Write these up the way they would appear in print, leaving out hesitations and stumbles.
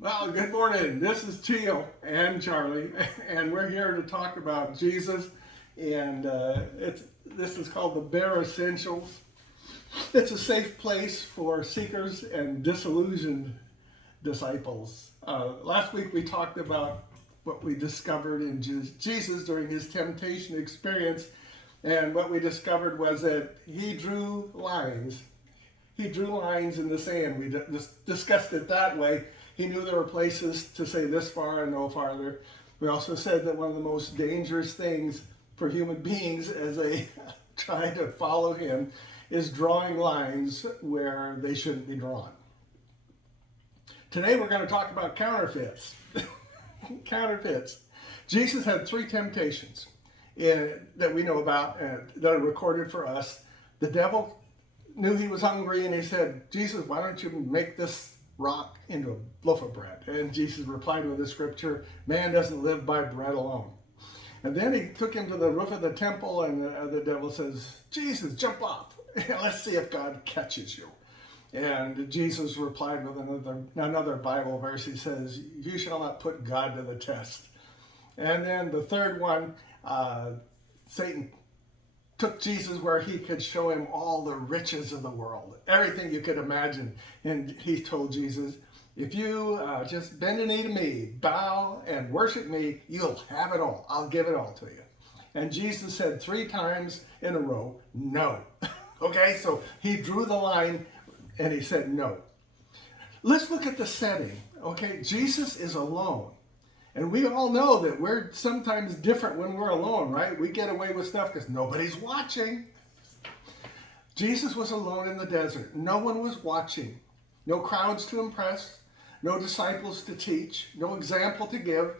Well, good morning. This is Teal and Charlie, and we're here to talk about Jesus. And this is called the Bare Essentials. It's a safe place for seekers and disillusioned disciples. Last week we talked about what we discovered in Jesus during his temptation experience, and what we discovered was that he drew lines. He drew lines in the sand. We discussed it that way. He knew there were places to say this far and no farther. We also said that one of the most dangerous things for human beings as they try to follow him is drawing lines where they shouldn't be drawn. Today we're going to talk about counterfeits. Counterfeits. Jesus had three temptations that we know about and that are recorded for us. The devil knew he was hungry and he said, Jesus, why don't you make this rock into a loaf of bread? And Jesus replied with the scripture, man doesn't live by bread alone. And then he took him to the roof of the temple, and the devil says, Jesus, jump off. Let's see if God catches you. And Jesus replied with another Bible verse. He says, you shall not put God to the test. And then the third one, Satan took Jesus where he could show him all the riches of the world, everything you could imagine. And he told Jesus, if you just bend a knee to me, bow and worship me, you'll have it all. I'll give it all to you. And Jesus said 3 times in a row, no. Okay, so he drew the line and he said no. Let's look at the setting. Okay, Jesus is alone. And we all know that we're sometimes different when we're alone, right? We get away with stuff because nobody's watching. Jesus was alone in the desert. No one was watching. No crowds to impress. No disciples to teach. No example to give.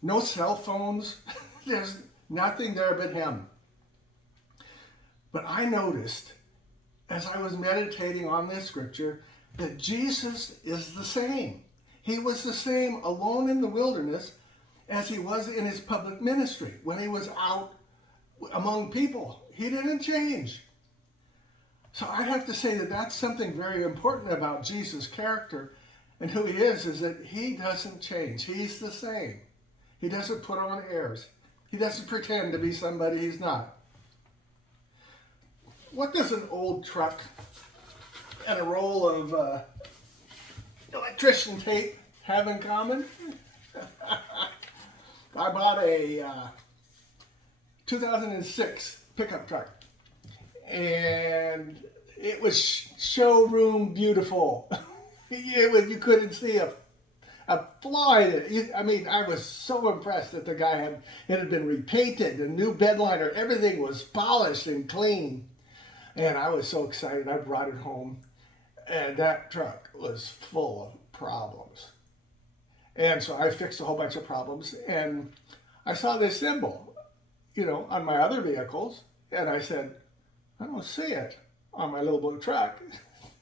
No cell phones. There's nothing there but him. But I noticed, as I was meditating on this scripture, that Jesus is the same. He was the same alone in the wilderness as he was in his public ministry. When he was out among people, he didn't change. So I have to say that that's something very important about Jesus' character and who he is that he doesn't change. He's the same. He doesn't put on airs. He doesn't pretend to be somebody he's not. What does an old truck and a roll of electrician tape have in common? I bought a 2006 pickup truck, and it was showroom beautiful. You couldn't see a flaw in it. I mean, I was so impressed that it had been repainted, a new bedliner, everything was polished and clean, and I was so excited. I brought it home. And that truck was full of problems. And so I fixed a whole bunch of problems. And I saw this symbol, on my other vehicles. And I said, I don't see it on my little blue truck.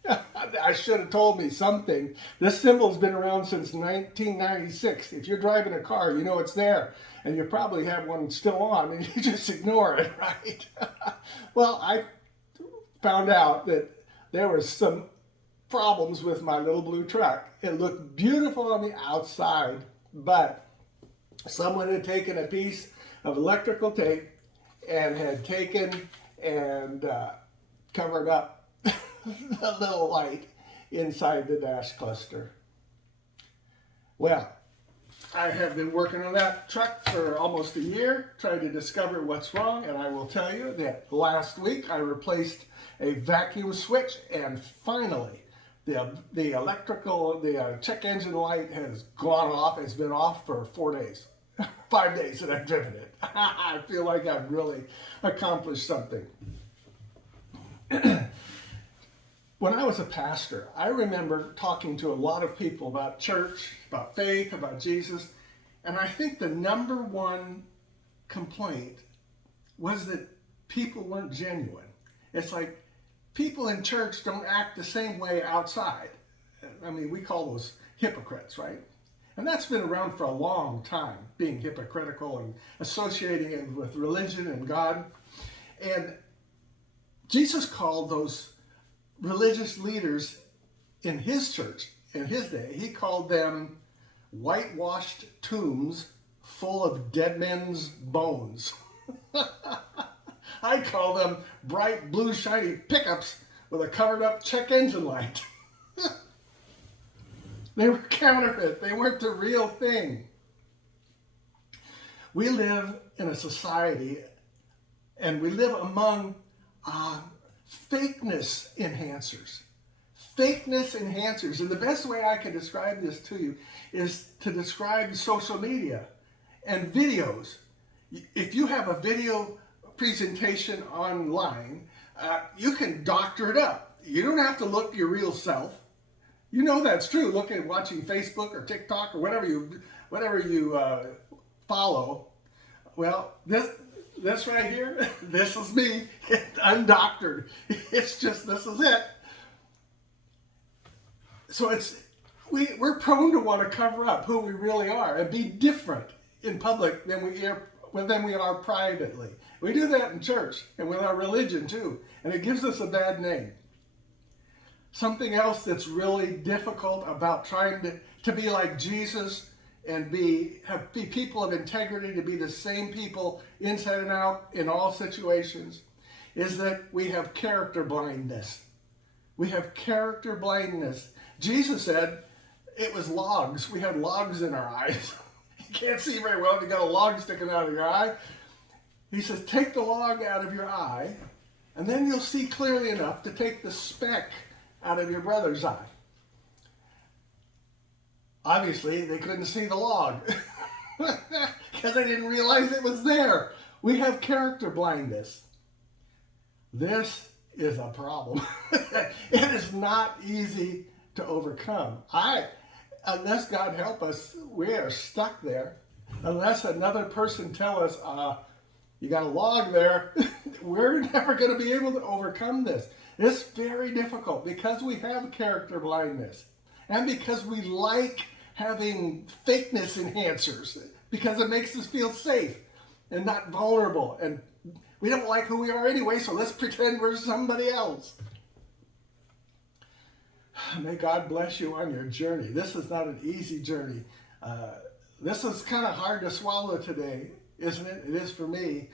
I should have told me something. This symbol's been around since 1996. If you're driving a car, you know it's there. And you probably have one still on, and you just ignore it, right? Well, I found out that there was some problems with my little blue truck. It looked beautiful on the outside, but someone had taken a piece of electrical tape and had taken and covered up the little light inside the dash cluster. Well, I have been working on that truck for almost a year, trying to discover what's wrong, and I will tell you that last week I replaced a vacuum switch, and finally the electrical, check engine light has gone off. It's been off for 4 days, 5 days that I've driven it. I feel like I've really accomplished something. When I was a pastor, I remember talking to a lot of people about church, about faith, about Jesus, and I think the number one complaint was that people weren't genuine. It's like people in church don't act the same way outside. I mean, we call those hypocrites, right? And that's been around for a long time, being hypocritical and associating it with religion and God. And Jesus called those religious leaders in his church in his day, he called them whitewashed tombs full of dead men's bones. I call them bright blue shiny pickups with a covered up check engine light. They were counterfeit. They weren't the real thing. We live in a society and we live among fakeness enhancers. Fakeness enhancers. And the best way I can describe this to you is to describe social media and videos. If you have a video presentation online, you can doctor it up. You don't have to look your real self. You know that's true. Look at watching Facebook or TikTok or whatever you follow. Well, this right here, this is me, undoctored. It's just, this is it. So we're prone to want to cover up who we really are and be different in public than we are privately. We do that in church and with our religion too, and it gives us a bad name. Something else that's really difficult about trying to be like Jesus and be people of integrity, to be the same people inside and out in all situations, is that we have character blindness. We have character blindness. Jesus said it was logs. We had logs in our eyes. You can't see very well if you got a log sticking out of your eye. He says, take the log out of your eye, and then you'll see clearly enough to take the speck out of your brother's eye. Obviously, they couldn't see the log because they didn't realize it was there. We have character blindness. This is a problem. It is not easy to overcome. Unless God help us, we are stuck there. Unless another person tell us, you got a log there, we're never going to be able to overcome this. It's very difficult because we have character blindness and because we like having fakeness enhancers because it makes us feel safe and not vulnerable. And we don't like who we are anyway, so let's pretend we're somebody else. May God bless you on your journey. This is not an easy journey. This is kind of hard to swallow today, isn't it? It is for me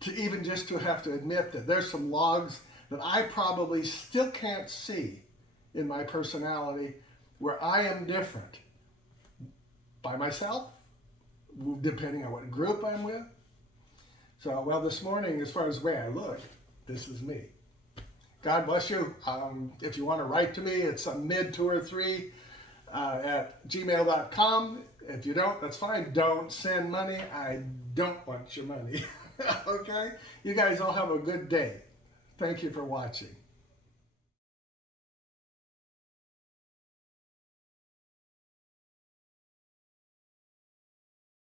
to even just to have to admit that there's some logs that I probably still can't see in my personality where I am different by myself, depending on what group I'm with. So, well, this morning, as far as the way I look, this is me. God bless you. If you want to write to me, it's amid2or3 at gmail.com. If you don't, that's fine. Don't send money. I don't want your money. Okay? You guys all have a good day. Thank you for watching.